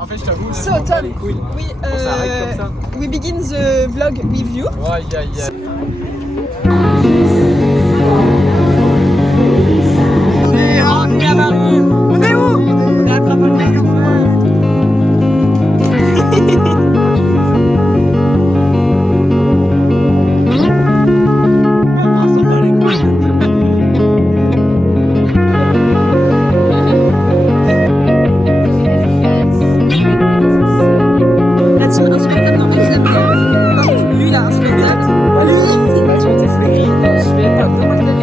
En fait, je t'avoue, So, je m'en bats Tom, les couilles. On s'arrête comme ça. we begin the vlog with you. Aïe aïe aïe. On est à Paris. On est où? On est à Trafalgar. La team insurrectable, non, lui il aime bien. Non, lui il a insurrectable. Lui, c'est pas sur tes fréquilles. Je vais pas, comment je l'ai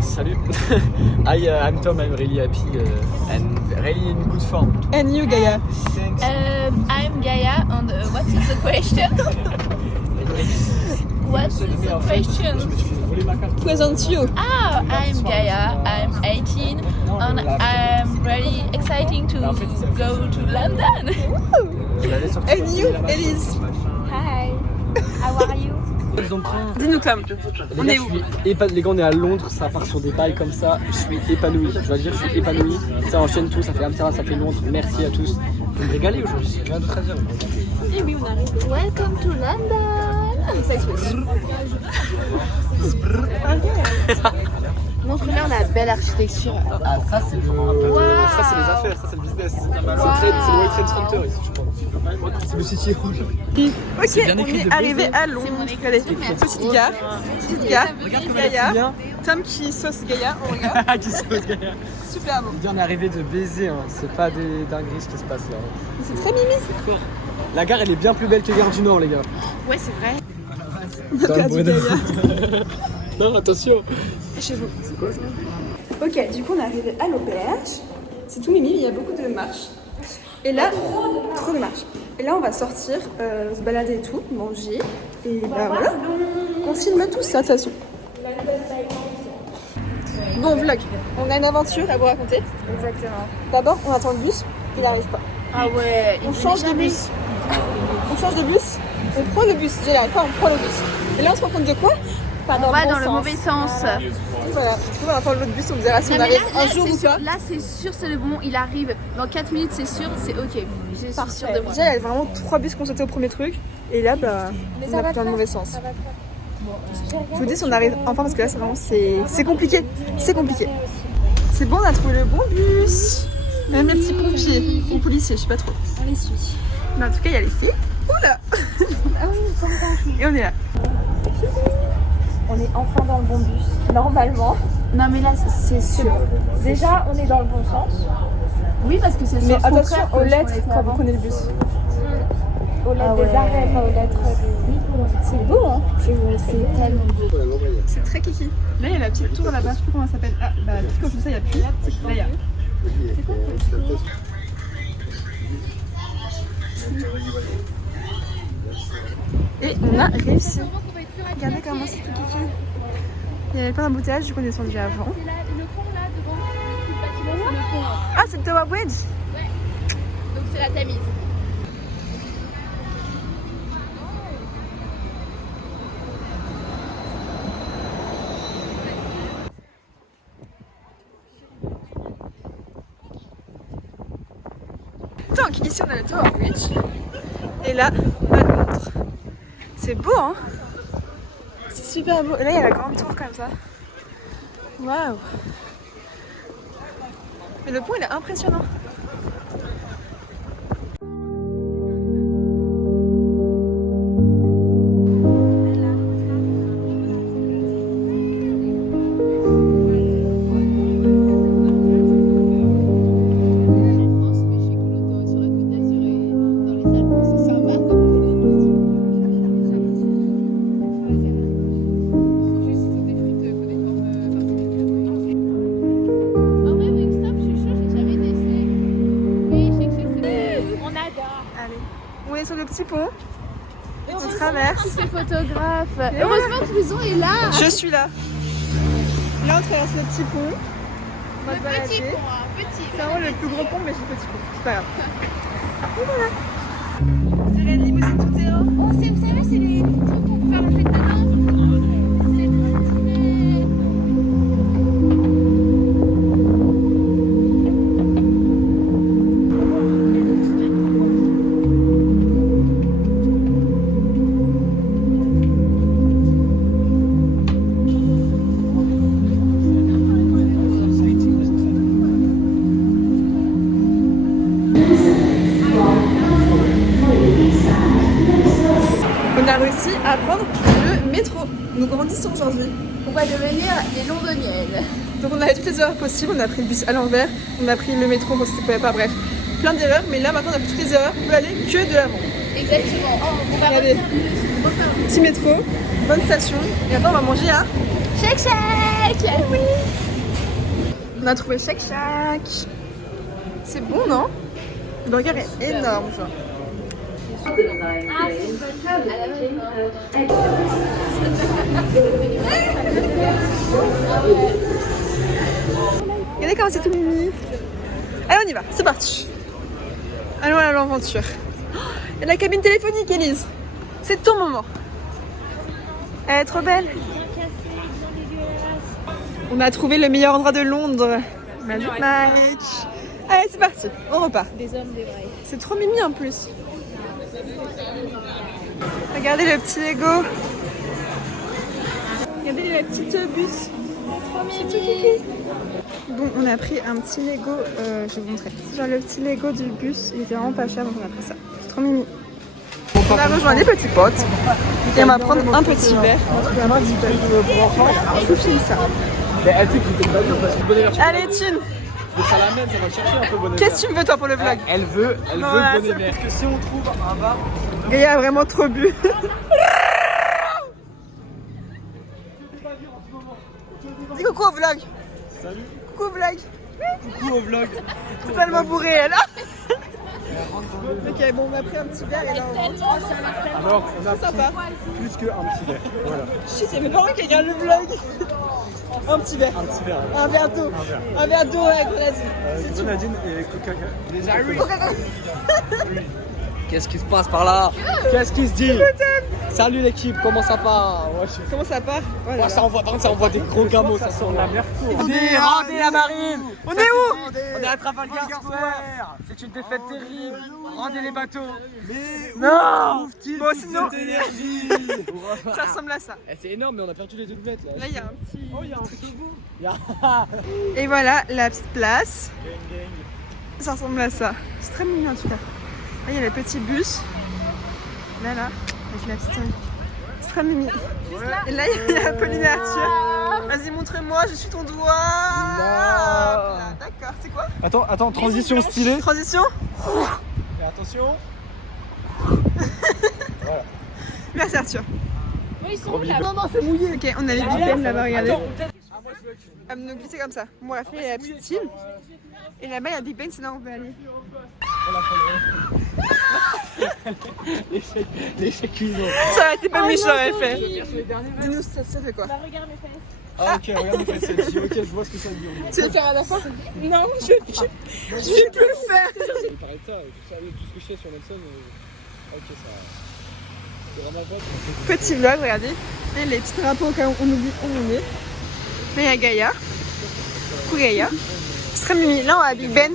Salut. I'm Tom. I'm really happy and really in good form. And you, Gaia? Thanks. I'm Gaia, and what is the question? What is the question? Present you. Ah, I'm Gaia, I'm 18, and I'm really excited to go to London. And you, Elise? Hi, how are you? Dis-nous, Tom, on est où? Les gars, on est à Londres, ça part sur des bails comme ça. Je suis épanoui, je dois dire, je suis épanoui. Ça enchaîne tout, ça fait Amsterdam, ça fait Londres. Merci à tous. Vous me régalez aujourd'hui, j'ai rien d'autre à dire. Et oui, on arrive. Welcome to London. Ça explique. Montre-leur la belle architecture. Ah, ça c'est les affaires, ça c'est le business. C'est le World Trade Center ici, je crois. C'est le City Hall. Ok, on est arrivé à Londres. Regardez, petite gare, Gaïa, Tom qui sauce Gaïa, on regarde. Qui sauce Gaïa. Super beau. On est arrivé de baiser, hein. C'est pas des dingueries ce qui se passe là. C'est très mimi. La gare elle est bien plus belle que Gare du Nord, les gars. Ouais, c'est vrai. On a perdu Gaïa. Non, attention. Chez vous. C'est quoi ça? Ok, du coup on est arrivé à l'auberge. C'est tout mimi, il y a beaucoup de marches. Et là, trop de marches. Et là on va sortir, se balader et tout, manger. Et bah voilà, on filme tout ça, de toute façon. Bon vlog, on a une aventure à vous raconter. Exactement. D'abord on attend le bus, il n'arrive pas. Ah ouais, On change de bus. On change de bus, on prend le bus. Déjà, il n'arrive pas, on prend le bus. Et là on se rend compte de quoi? Pas On va bon dans le sens. mauvais sens. Voilà, du coup on attend l'autre bus, on verra si on Non, mais arrive là, un jour c'est ou sûr, pas. là c'est sûr, c'est le bon, il arrive. Dans 4 minutes, c'est sûr, c'est ok. Je suis sûre de moi. Déjà, il y a vraiment 3 bus qu'on sautait au premier truc. Et là, bah, on a pris dans le mauvais sens. Je vous dis si on arrive enfin, parce que là, c'est vraiment, c'est compliqué. C'est compliqué. C'est bon, on a trouvé le bon bus. Même les petits pompiers ou policiers, je sais pas trop. On les suit. Mais en tout cas, il y a les filles. Oula. Et on est là. On est enfin dans le bon bus, normalement. Non mais là, c'est sûr. Déjà, on est dans le bon sens. Oui, parce que c'est Mais sens attention contraire aux que je lettres prenais quand vous avant. prenez le bus. Aux lettres des arrêts, pas aux lettres des... C'est beau, hein? C'est tellement beau. C'est très kiki. Là, il y a la petite tour là-bas, je sais plus comment elle s'appelle. Ah, bah, tout comme ça, il y a plus. Là, il y a. Et on a réussi. Regardez comment c'est tout kiki. Il y avait pas d'embouteillage, du coup on est descendu avant. Ah, c'est le Tower Bridge? Donc c'est la Tamise. Donc ici on a le Tower Bridge. Et là, on a Londres. C'est beau, hein? C'est super beau. Et là, il y a la grande tour comme ça. Waouh! Mais le pont, il est impressionnant. pont. On traverse. Tous ces photographes. Heureusement que Louison est là. Je suis là. Là, on traverse le petit pont. On va se balader. Petit pont, hein, petit. C'est vraiment le plus gros pont, mais c'est le petit pont. C'est pas grave. Et voilà. C'est la limousine tout terrain. Oh, vous savez, c'est les trucs qu'on peut faire la fête dedans. C'est trop stylé. On a réussi à prendre le métro. Nous grandissons aujourd'hui. On va devenir des londoniennes. Donc on a toutes les erreurs possibles. On a pris le bus à l'envers. On a pris le métro, on ne pouvait pas. Bref, plein d'erreurs. Mais là maintenant on a fait toutes les erreurs. On peut aller que de l'avant. Exactement. Oh, on va Regardez. Petit métro, bonne station. Et après on va manger à Shake Shake. Oui. On a trouvé Shake Shack. C'est bon, non? Le burger est énorme, genre. Regardez comment c'est tout mimi. Allez, on y va, c'est parti. Allons à l'aventure. Il y a la cabine téléphonique, Elise. C'est ton moment. Elle est trop belle. On a trouvé le meilleur endroit de Londres. Magic Mike. Allez, c'est parti. On repart. Des hommes, des vrais. C'est trop mimi en plus. Regardez le petit Lego. Regardez le petit bus. Trop mimi. Bon, on a pris un petit Lego. Je vais vous montrer. C'est genre le petit Lego du bus. Il était vraiment pas cher, donc on a pris ça. C'est trop mimi. On a rejoint les petits potes. Et on va prendre un petit verre. On va trouver un petit verre. Je vous filme ça. Allez, Tune. Ça l'amène, ça va chercher un peu bonnet. Qu'est-ce que tu me veux toi pour le vlog? Elle veut Voilà, bonnet vert. Parce que si on trouve un bar, Gaïa a vraiment trop bu. Dis coucou au vlog. salut, Coucou au vlog. coucou au vlog. Totalement bourré elle. Ok, bon, on a pris un petit verre et là on rentre. Alors, on a C'est sympa. pris plus qu'un petit verre. Voilà, Chut, c'est mes parents qui regardent le vlog. Un petit verre. un petit verre. Un verre d'eau. Un verre d'eau avec grenadine. C'est tout. Grenadine et Coca-Cola. Déjà, Coca-Cola. Qu'est-ce qui se passe par là? Qu'est-ce qui se dit? Salut l'équipe, comment ça part? Ouais, Comment ça part? Voilà. ça envoie des gros gamos, ça sent la Mercour. Rendez la marine. On est où? On est à Trafalgar Square. C'est une défaite terrible. Rendez les bateaux. Mais Non. trouve-t-il Bon, sinon- cette énergie? Ça ressemble à ça. C'est énorme, mais on a perdu les doublets là. Là, il y a un petit. Oh, il y a un chevaux. Et voilà la petite place. Ça ressemble à ça. C'est très mignon en tout cas. Là, il y a le petit bus. Là, avec la petite. C'est très mignon. Et là, il y a Pauline et Arthur. Vas-y, montre-moi, je suis ton doigt. Voilà, d'accord, c'est quoi? Attends, transition stylée. Transition. Et attention. Merci Arthur. Oui, ils sont là. Non, c'est mouillé. Ok, on a les Big Ben là-bas, regardez. Elle me glisser comme ça. Bon, bref, il y a la petite team. Et là-bas, il y a Big Ben, c'est là où on veut aller. L'échec cuisant. Ça aurait été pas méchant, elle fait. Dis-nous, ça fait quoi? Regarde mes fesses. Ah, ok, regarde, il fait celle-ci. Ok, je vois ce que ça dit. Tu veux le faire à la fin? Non, je vais plus le faire. Il paraît que ça, tout ce que je sais sur Nelson. Ok, ça. C'est vraiment pas. Petit vlog, regardez. Et les petits drapeaux au cas où on oublie où on est. Là, il y a Gaïa. Coucou Gaïa. C'est très mimi. Là, on a Big Ben.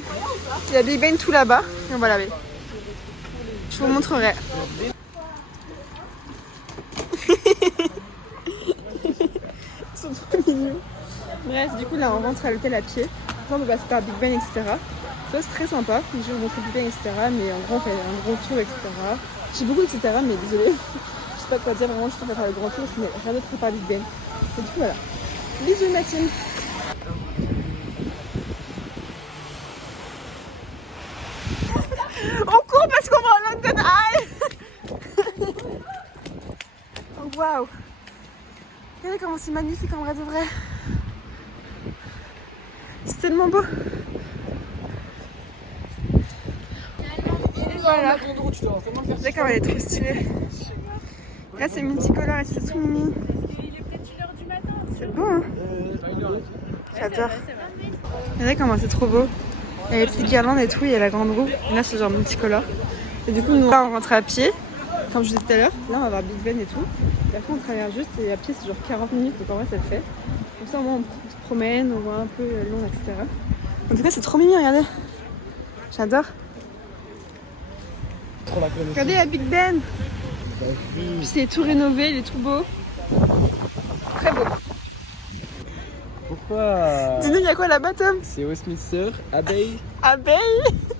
Il y a Big Ben tout là-bas. Et on va laver. Je vous montrerai. Ils sont trop mignons. Bref, du coup, là, on rentre à l'hôtel à pied. Là, on va passer par Big Ben, etc. Ça, c'est très sympa. Je vais vous montrer Big Ben, etc. Mais en gros, on fait un gros tour, etc. J'ai beaucoup, etc. Mais désolé. Je sais pas quoi dire. Vraiment, je suis en train de faire le grand tour. Je n'ai rien d'autre par Big Ben. Et du coup, voilà. Bisous, Mathilde. On court parce qu'on va en London Eye. Oh waouh. Regardez comment c'est magnifique en vrai de vrai. C'est tellement beau. Voilà. Regardez comme elle est trop stylée. Là c'est multicolore et c'est tout mimi. C'est beau hein. J'adore. Regardez comment c'est trop beau. Il y a les petites guirlandes et tout, il y a la grande roue. Et là c'est genre multicolore. Et du coup nous là on rentre à pied. Comme je disais tout à l'heure, là on va voir Big Ben et tout. Et après on traverse juste et à pied c'est genre 40 minutes, donc en vrai ça le fait. Comme ça au moins on se promène, on voit un peu Londres, etc. En tout cas c'est trop mignon, regardez. J'adore. Regardez la Big Ben. Puis c'est tout rénové, il est tout beau. Très beau. Pourquoi? Dis-nous, il y a quoi là-bas, Tom? C'est Westminster, Abbey. Abeille.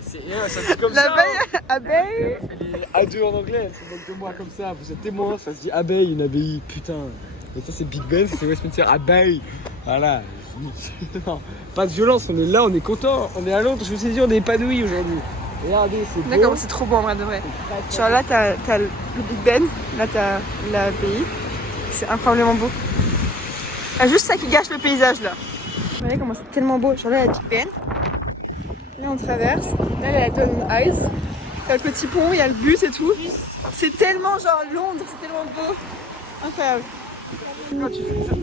Ça se dit comme ça. L'abeille, abeille. A2 en anglais, c'est donc de moi comme ça. Vous êtes témoins, ça se dit abeille, une abbaye, putain. Et ça c'est Big Ben, c'est Westminster, Abbey. Voilà. Non, pas de violence, on est là, on est content. On est à Londres, je me suis dit, on est épanoui aujourd'hui. Regardez, c'est beau. D'accord, c'est trop beau en vrai de vrai. Genre là, t'as le Big Ben, là t'as l'abbaye. C'est incroyablement beau. Ah, juste ça qui gâche le paysage là. Vous voyez comment c'est tellement beau. Genre là, il y a Big Ben. Là, on traverse. Là, il y a la Golden Eyes. Il y a le petit pont, il y a le bus et tout. C'est tellement genre Londres, c'est tellement beau. Incroyable. Quand tu fais ça.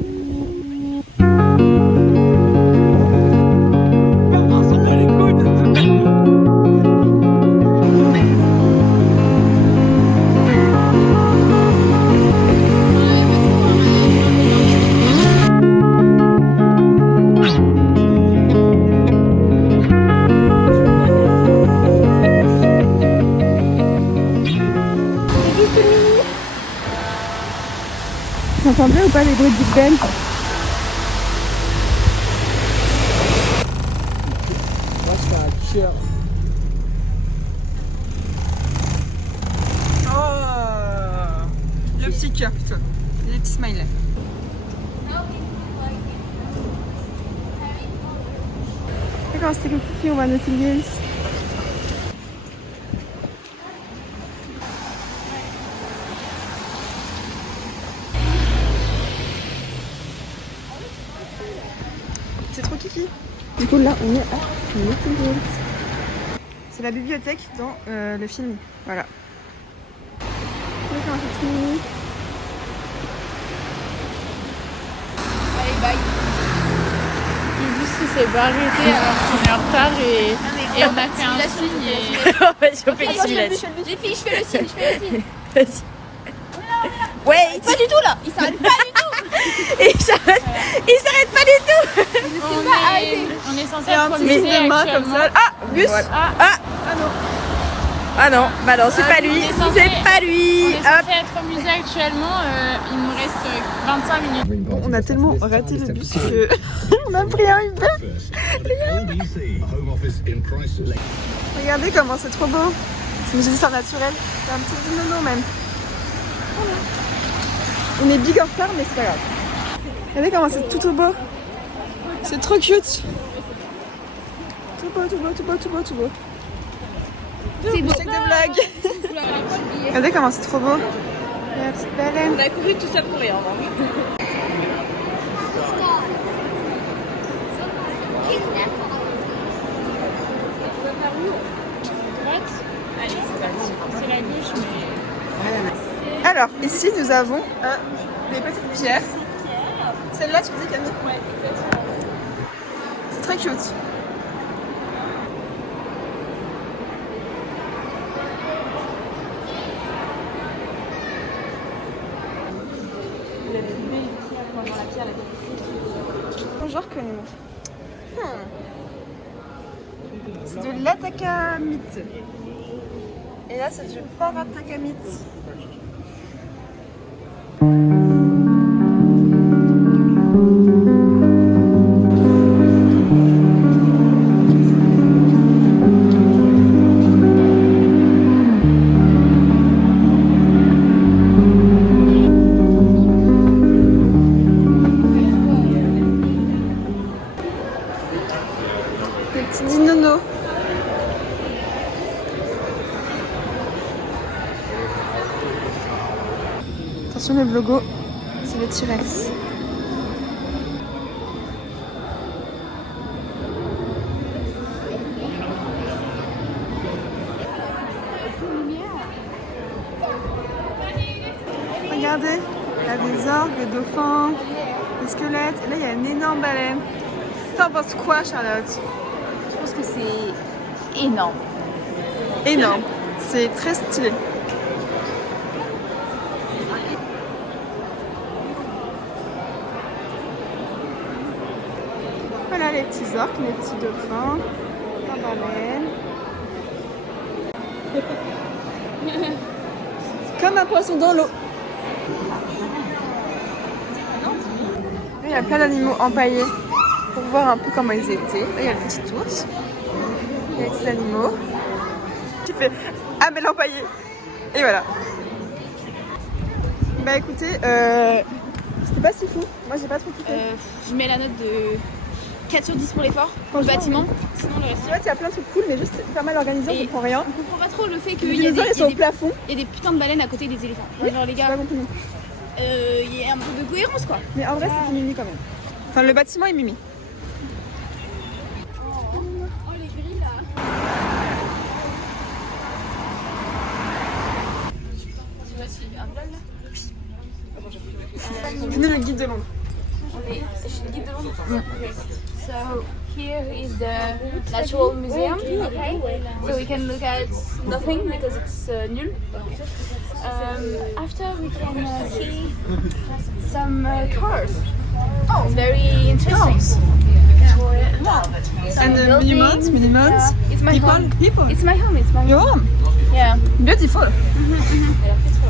Vous entendez ou pas les bruits de Big Ben? Moi je fais un cœur. Oh, le petit cœur plutôt. Les petits smileys. Et quand c'était compliqué, on va à Notting Hill. C'est trop kiki. Du coup là on est à Notting Hill. C'est la bibliothèque dans le film. Voilà. C'est mini. Bye bye. Juste il s'est arrêté alors qu'on est en retard et on a fait un signe et... Vas-y, on fait une simulation. Les filles, je fais le signe, Vas-y. Wait. Pas du tout là, il s'arrête pas du tout. Il s'arrête pas du tout. On est censé être au musée de main comme ça. Ah, bus. Ah non, bah non, c'est pas lui. C'est pas lui. On est censé être au musée actuellement, il nous reste 25 minutes. Bon, on a tellement raté le bus que on a pris un Uber. Regardez comment c'est trop beau. C'est une histoire naturelle. C'est un petit nono même. Voilà. On est big en retard mais c'est pas grave. Regardez comment c'est tout beau. C'est trop cute. Tout beau, tout beau, tout beau, tout beau, tout beau. C'est beau. Des blagues. Regardez comment c'est trop beau. Il y a la petite baleine. On a couru tout ça pour rien. C'est la gauche, mais... Alors, ici nous avons des petites pierres. Celle-là, tu me dis Camille? Ouais, exactement. C'est très cute. Genre que nous. C'est de l'atacamite. Et là, c'est du paratacamite. Des petits dinonos. Attention, le logo, c'est le T-Rex. orques, les dauphins, les squelettes. Et là, il y a une énorme baleine. T'en penses quoi, Charlotte? Je pense que c'est énorme. Énorme. C'est très stylé. Voilà les petits orques, les petits dauphins, la baleine. Comme un poisson dans l'eau. Il y a plein d'animaux empaillés pour voir un peu comment ils étaient. Là, il y a le petit ours. Il y a les petits animaux. Qui fait ah mais l'empaillé. Et voilà. Bah écoutez, c'était pas si fou. Moi j'ai pas trop kiffé. Je mets la note de 4 sur 10 pour l'effort, pour le bâtiment. Sinon le reste. En fait, il y a plein de trucs cool, mais juste pas mal organisé, on comprend rien. On comprend pas trop le fait Les qu'il y a dinosaures, ils sont au plafond. des putains de baleines à côté des éléphants. Oui, genre les j'ai gars, pas compris. il y a un peu de cohérence quoi. Mais en vrai, c'est mimi quand même. Enfin, le bâtiment est mimi. Oh les grilles là. Tu vois s'il y a un vlog là. Venez le guide de Londres. Okay, je guide de Londres. Okay. So here is the Natural Museum. Okay. So we can look at nothing because it's nul. After we can see some cars. Oh, it's very interesting. And the minimums. It's my home. People. It's my home. It's my Your home. home. Yeah. Beautiful.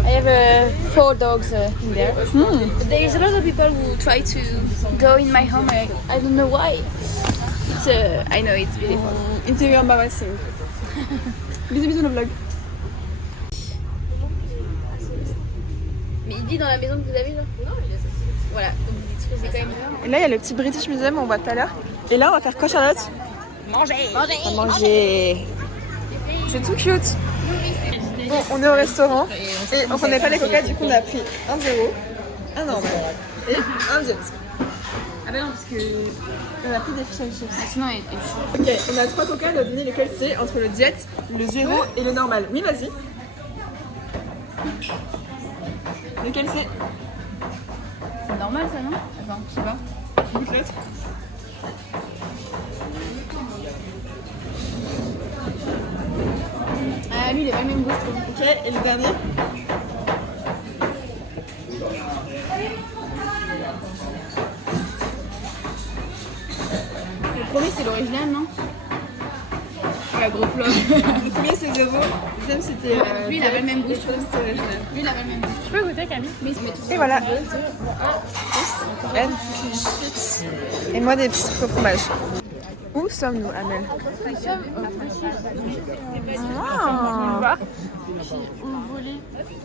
I have 4 dogs in there. But there is a lot of people who try to go in my home. I don't know why. It's, I know it's beautiful. Interior embarrassing. Bisous le vlog. Mais il vit dans la maison que vous avez là? Non, il a ça. Voilà, donc vous dites que c'est quand même. Et là, il y a le petit British Museum, on voit tout à l'heure. Et là, on va faire quoi, Charlotte? Manger. On va manger. C'est tout cute. Bon, on est au restaurant et on connaît pas les coca, du coup on a pris un 0, un normal et un diète. Ah bah non, parce que. On a pris des fish and chips. Sinon, Ok, on a 3 coca, on doit deviner lequel c'est entre le diète, le 0 et le normal. Oui, vas-y. Lequel c'est? c'est normal ça, non? Attends, je sais pas. Goûte l'autre. Ah, lui il a pas le même goût. Ok, et le dernier? Le premier c'est l'original, non? Ouais, gros flop. Le premier c'est 0, le deuxième c'était. Lui il a pas le même goût, je trouve. C'était original. Lui il a pas le même goût. Tu peux goûter Camille? Mais il se met tout Et voilà. Elle, chips. Et moi des petits trucs au fromage. Où sommes-nous, Amel? Nous sommes au Ah. voir qui ont volé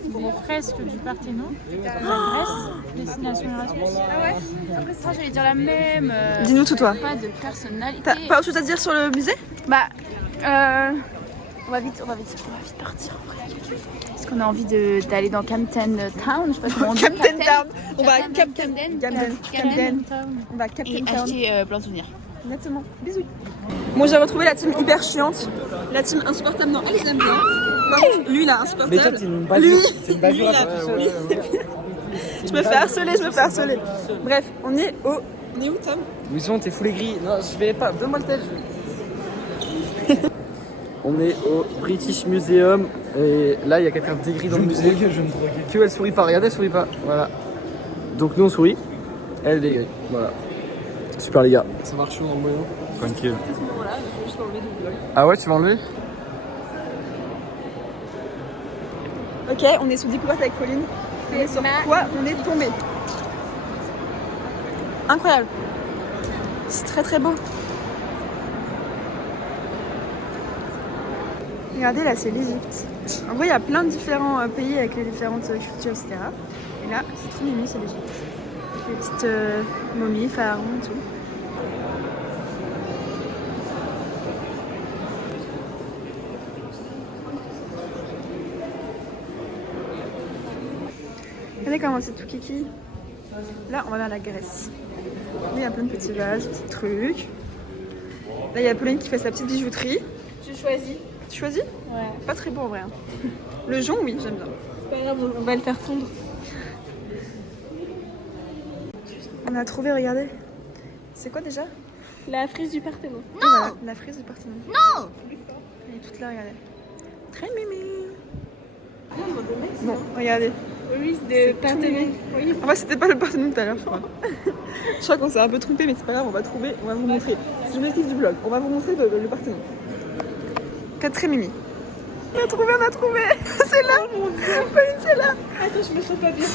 des fresques du Parthénon en Grèce, destination Erasmus. Ah ouais? Après ça j'allais dire la même. Dis-nous tout toi. Pas de personnalité. T'as pas autre chose à dire sur le musée? Bah, on va vite partir en vrai. Parce qu'on a envie d'aller dans Camden Town, je sais pas comment on dit. Camden Town. On va à Camden. Camden. On va à Et Camden Town. acheter plein de souvenirs. Exactement. Bisous. Bon, j'ai retrouvé la team hyper chiante. La team insupportable. Non, elle, je l'aime bien. Par contre, lui, là, insupportable. Mais toi, t'es une bavure. C'est une bavure Lui, là, à je me fais harceler, Bref, on est où, Tom? Louison, t'es fou les grilles. Non, je vais pas. Donne-moi le tel. On est au British Museum. Et là, il y a quelqu'un de dégris dans le musée. Tu vois, elle sourit pas. Regardez, elle sourit pas. Voilà. Donc, nous, on sourit. Elle est dégris. Voilà. Super, les gars. Ça marche dans le moyen. Tranquille. Ah ouais, tu vas enlever? Ok, on est sous découverte avec Pauline. C'est sur quoi on est tombé. Incroyable. C'est très très beau. Regardez là, c'est l'Égypte. En vrai, il y a plein de différents pays avec les différentes cultures, etc. Et là, c'est trop mignon, c'est l'Égypte. Les petites momies, pharaons et tout. Regardez comment c'est tout kiki. Là, on va vers la Grèce. Là, il y a plein de petits vases, petits trucs. Là, il y a Pauline qui fait sa petite bijouterie. Je choisis. Tu choisis? Ouais. Pas très beau en vrai. Le jonc, oui, j'aime bien. C'est pas grave, on va le faire fondre. On a trouvé, regardez. C'est quoi déjà? La frise du Parthénon. Non, voilà, la frise du Parthénon. Non. Elle est toute là, regardez. Très mimi. Bon, regardez. Oui, de Parthénon. Oui. En fait, c'était pas le Parthénon tout à l'heure, je crois. Je crois qu'on s'est un peu trompé, mais c'est pas grave, on va trouver, on va vous montrer. C'est l'objectif du vlog, on va vous montrer le Parthénon. Très mimi. On a trouvé C'est là. Pauline, c'est là. Attends, je me sens pas bien.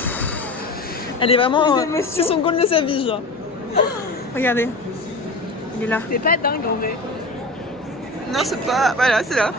Elle est vraiment... c'est son goal de sa vie, genre. Regardez. Il est là. C'est pas dingue en vrai. Non, c'est pas... Voilà, c'est là.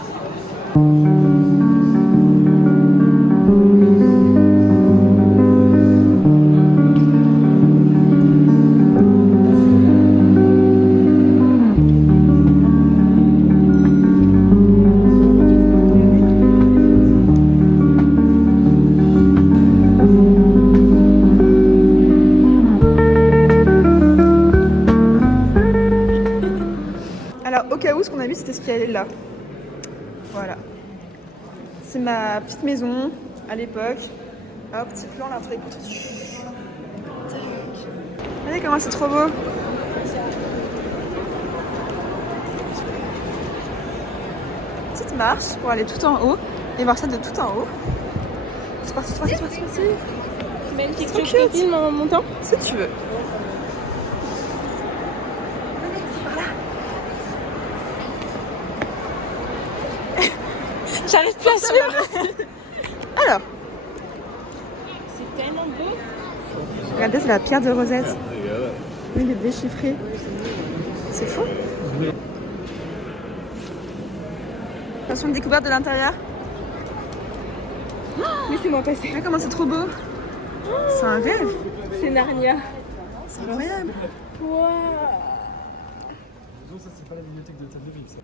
Alors, au cas où, ce qu'on a vu, c'était ce qui allait là. Voilà. C'est ma petite maison à l'époque. Hop, petit plan là entre les poutres. Regardez comment c'est trop beau. Petite marche pour aller tout en haut et voir ça de tout en haut. C'est parti, c'est parti, c'est parti, c'est parti. C'est magnifique. Trop Tu veux que je te cute. filme en montant? Si tu veux. J'arrive plus à suivre. Alors, C'est tellement beau. regardez, c'est la pierre de Rosette. Oui, il est déchiffré. C'est fou. Attention, découverte de l'intérieur. Laissez-moi passer. Regarde comment c'est trop beau. C'est un rêve. C'est Narnia. C'est incroyable. Waouh. Ça, c'est pas la bibliothèque de Tablerie, ça.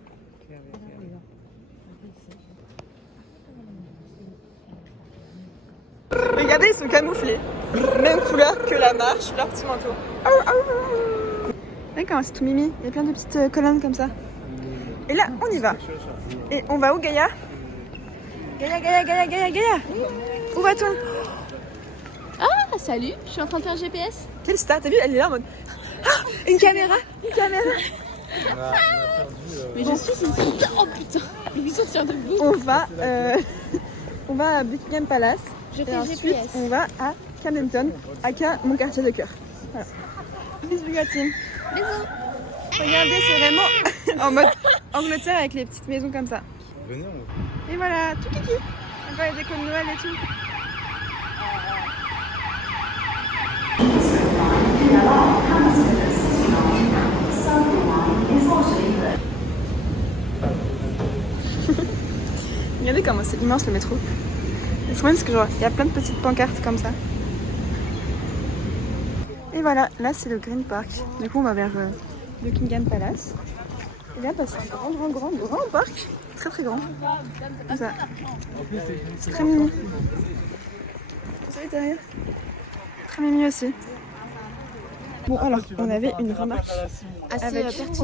Regardez, ils sont camouflés. Même couleur que la marche, leur petit manteau. Regardez comment c'est tout mimi. Il y a plein de petites colonnes comme ça. Et là, on y va. Et on va où, Gaïa? Gaïa. Où va-t-on? Ah, salut, je suis en train de faire GPS. Quelle star? T'as vu, elle est là en mode... Ah, une caméra. Mais je suis une putain. Oh putain, ils sont sur debout. On va à Buckingham Palace. Je Et fais ensuite, GPS. on va à Camden, aka mon quartier de cœur. Voilà. Bisous, Gatine. Bisous. Regardez, c'est vraiment en mode Angleterre avec les petites maisons comme ça. Et voilà, tout kiki. On voit les décos de Noël et tout. Regardez comment c'est immense le métro. C'est trop bien parce que genre, il y a plein de petites pancartes comme ça. Et voilà, là c'est le Green Park. Du coup on va vers Buckingham Palace. Et là bah, c'est un grand parc. Très grand. Comme ça. C'est très mimi. Vous savez derrière. Très mimi aussi. Bon alors, on avait une remarque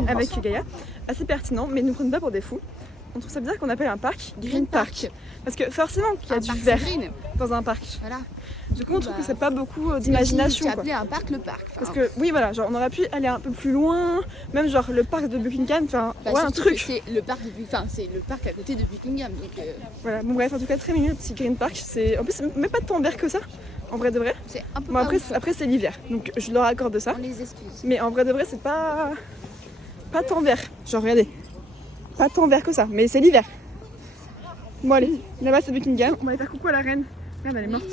avec Gaïa. Assez pertinent, mais ne nous prenez pas pour des fous. On trouve ça bizarre qu'on appelle un parc Green Park. Parce que forcément qu'il y a du vert dans un parc. Voilà. Du coup on trouve que c'est pas beaucoup d'imagination. C'est quoi. appelé un parc le parc. Parce que oui voilà, genre on aurait pu aller un peu plus loin, même genre le parc de Buckingham, enfin ouais, un truc. C'est le parc c'est le parc à côté de Buckingham. Donc Voilà, bon bref, en tout cas très mignon le petit Green Park. En plus c'est même pas tant vert que ça, en vrai de vrai. c'est un peu Bon pas ouf. après c'est l'hiver, donc je leur accorde ça. On les excuse. Mais en vrai de vrai c'est pas tant vert. Genre regardez, pas tant vert que ça, mais c'est l'hiver. Bon allez, là-bas c'est Buckingham, on va aller faire coucou à la reine. Merde, elle est morte.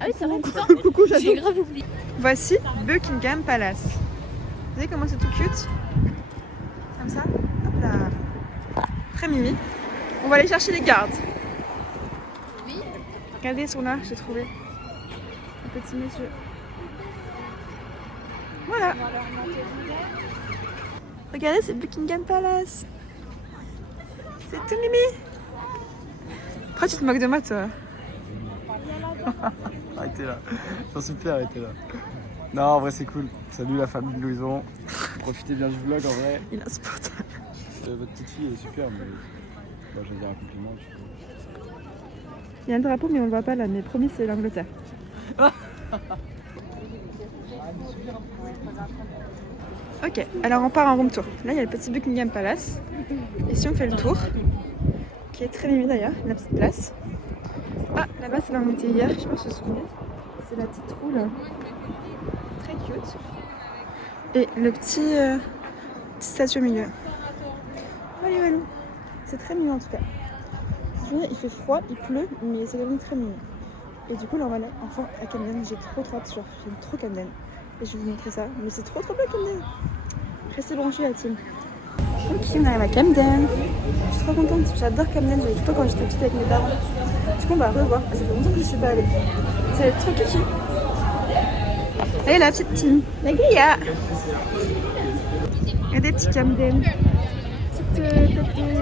Ah oui, c'est vrai, putain. Coucou, j'adore. J'ai grave oublié. Voici Buckingham Palace. Vous voyez comment c'est tout cute? Comme ça. Hop là. Très mimi. On va aller chercher les gardes. Oui. Regardez, ils sont là, j'ai trouvé. Un petit monsieur. Voilà. Regardez, c'est Buckingham Palace. C'est tout mimi. Pourquoi tu te moques de moi, toi? Arrêtez là. J'en suis plus, arrêtez là. Non, en vrai, c'est cool. Salut la famille de Louison. Profitez bien du vlog en vrai. Il est insupportable. Votre petite fille est super, mais bah, je vais dire un compliment. Il y a un drapeau, mais on le voit pas là. Mais promis, c'est l'Angleterre. Ok, alors on part en room tour. Là, il y a le petit Buckingham Palace. Et si on fait le tour, qui est très mimi d'ailleurs, la petite place. Ah, là-bas, c'est là où on était hier, je sais pas si vous vous souvenez. C'est la petite roue là. Très cute. Et le petit statue au milieu. Allez, Valou. C'est très mignon en tout cas. Il fait froid, il pleut, mais c'est quand même très mignon. Et du coup, là, on va aller enfin à Camden. J'ai trop hâte, genre, j'aime trop Camden. Et je vais vous montrer ça. Mais c'est trop bien Camden. Restez branchés la team. Ok, on arrive à Camden. Je suis trop contente. J'adore Camden. J'allais tout le temps quand j'étais petite avec mes parents. Du coup, on va revoir. Ça fait longtemps que je suis pas allée. Ça va être trop kiki. Et la petite team. La Gaïa. Il y a des petits Camden.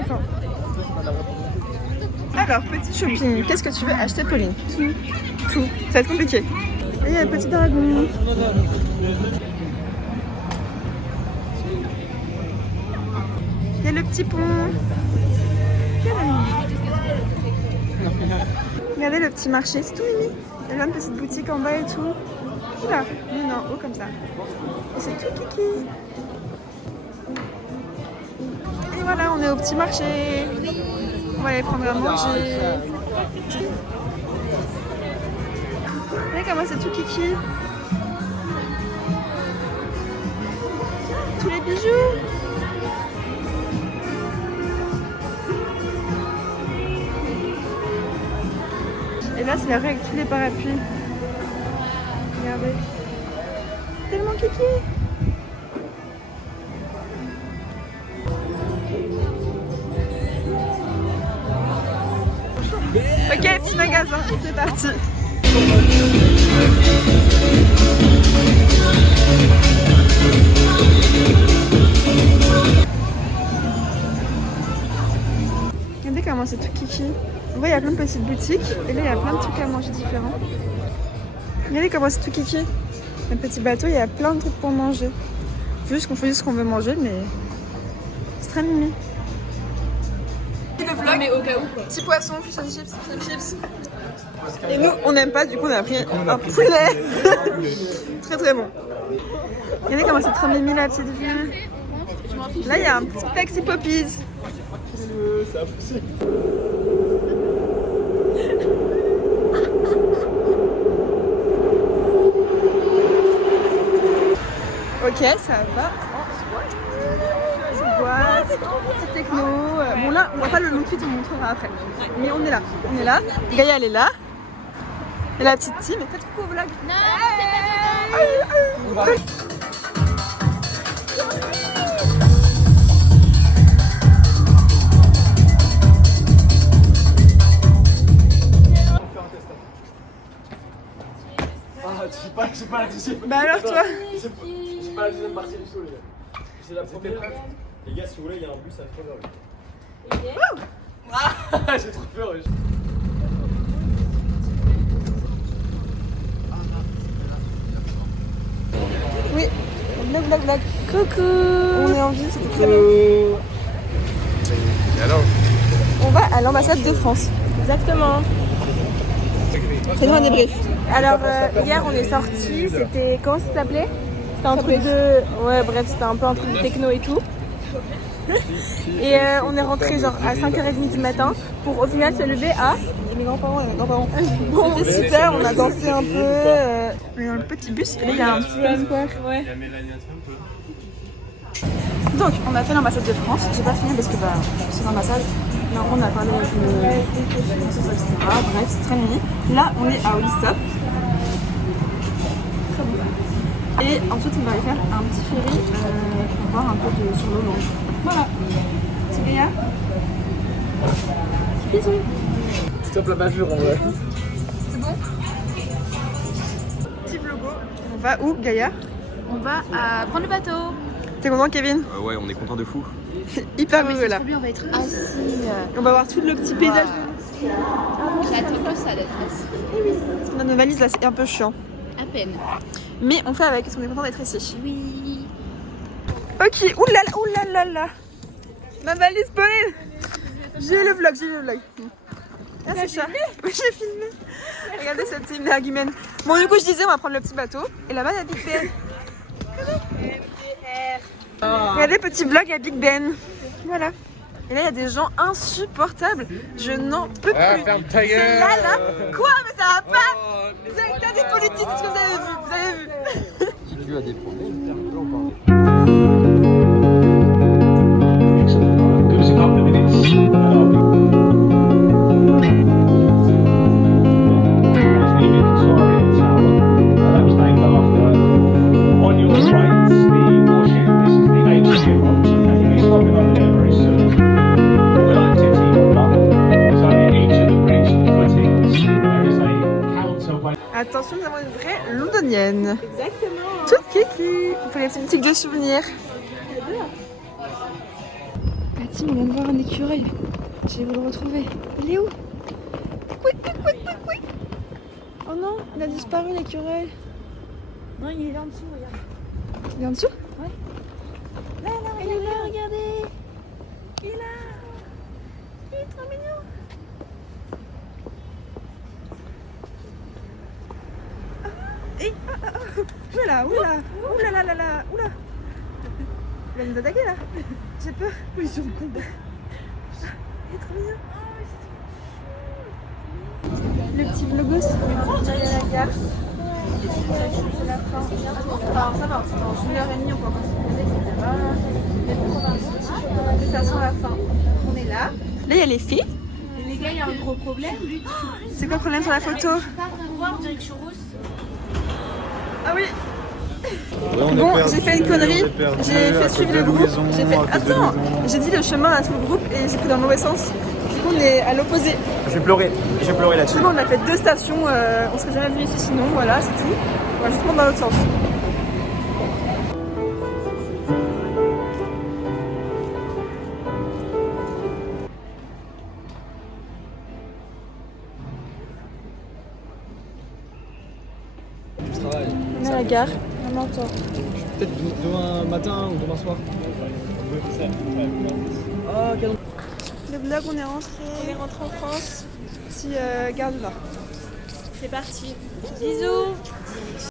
Enfin. Alors, petit shopping. Qu'est-ce que tu veux acheter, Pauline? Tout. Ça va être compliqué. Et il y a le petit dragon. Il y a le petit pont. Regardez le petit marché, c'est tout mimi. Il y a plein de petites boutiques en bas et tout. Qui là? Non, en haut comme ça. Et c'est tout kiki. Et voilà, on est au petit marché. On va aller prendre à manger. Regardez comment c'est tout kiki. Tous les bijoux. Et là, c'est la rue avec tous les parapluies. Regardez. Tellement kiki. Ok, petit magasin, c'est parti. Regardez comment c'est tout kiki. Vous voyez, il y a plein de petites boutiques et là il y a plein de trucs à manger différents. Regardez comment c'est tout kiki. Un petit bateau, il y a plein de trucs pour manger. Juste qu'on fait ce qu'on veut manger, mais c'est très mimi. Le vlog, mais au cas où quoi. Petit poisson, fish and chips. Et nous, on n'aime pas, du coup on a pris un poulet. Très très bon. Regardez comment c'est très mimi la petite vue. Là il y a un petit taxi Poppies. Ça a poussé. Ok, ça va. Boîte, petite techno. Bon là, on va pas le l'outfit, on montrera après. Mais on est là. Gaïa elle est là. Et la petite team. Faites coucou au vlog. J'ai pas la deuxième. Bah alors toi? J'ai pas la deuxième partie du tout les gars. C'est la première. Les gars, si vous voulez, il y a un bus à 3h. J'ai trop peur. Oui. Vlog. Coucou. On est en ville, c'était très bien. Et alors? On va à l'ambassade de France. Exactement. Fais-nous un débrief. Alors hier on est sortis, c'était comment ça s'appelait? C'était un truc de... Ouais bref, c'était un peu un truc de techno et tout. Et on est rentré genre à 5h30 du matin pour au final se lever à... Mes grands-parents. C'était super, on a dansé un peu. On est dans le petit bus, et là il y a un petit square. Ouais. Donc on a fait l'ambassade de France, j'ai pas fini parce que c'est l'ambassade. Non, on a parlé avec le etc. Bref, c'est très mini. Là on est à Olistop. Très bon. Et ensuite on va aller faire un petit ferry pour voir un peu sur l'eau longe. Voilà. C'est Gaïa. Bisous. Stop la bavure en vrai. C'est bon. Petit logo. On va où Gaïa? On va prendre le bateau. T'es content Kevin? Ouais, on est content de fou. Hyper heureux là. Trop bien, on va être assis. On va voir tout le petit paysage. J'attends que ça d'être assis. Parce qu'on a nos valises là, c'est un peu chiant. À peine. Mais on fait avec, parce qu'on est content d'être ici. Oui. Ok, oulala. Ma valise Pauline. J'ai le vlog. Ah c'est ça. Oui, j'ai filmé. Regardez cette énergumène. Bon, du coup, je disais, on va prendre le petit bateau. Et là-bas, il y a Big Ben. Regardez, petit vlog à Big Ben. Voilà. Et là, il y a des gens insupportables. Je n'en peux plus. C'est là. Quoi? Mais ça va pas. Vous avez tas des politiques, c'est ce que vous avez vu. Vous avez vu. Tu as des problèmes. Give us a couple of minutes. That was named after, on your right, the warship. This is the HMS Roberts, and you'll be stopping over there very soon. We like to team up. So in each of the bridge footings, there is a counterweight. Attention, nous avons une vraie londonienne. Exactement. Toute kiki. On fait les petites boutiques de souvenirs. Mathilde, on vient de voir un écureuil. Je vais vous le retrouver. Il est où? Oui. Oh non, il a disparu l'écureuil. Non, il est là en dessous, regarde. Il est en dessous? Ouais. Là, il est là, regardez. Il est là. Il est trop mignon. Oula. Il va nous attaquer là. J'ai peur. Ils sont cons. Il est trop mignon. Le petit vlogos, on est à la gare. C'est la fin. Enfin, ça va, c'est dans 1h30, on peut encore se poser, etc. Mais ça sent la fin. On est là. Là, il y a les filles. Les gars, il y a un gros problème. C'est quoi le problème sur la photo? Voir direction rousse. Ah oui. Bon, j'ai fait une connerie, j'ai fait suivre le groupe, Attends, j'ai dit le chemin à tout le groupe et j'ai pris dans le mauvais sens. Du coup, on est à l'opposé. J'ai pleuré là-dessus. Du coup, on a fait 2 stations, on serait jamais venu ici sinon, voilà, c'est tout. On va juste prendre dans l'autre sens. Je travaille. On est à la gare, on m'entend. Peut-être demain matin ou demain soir. Oh, quel... Le vlog, on est rentré en France. Petit gare du Nord. C'est parti. Bisous.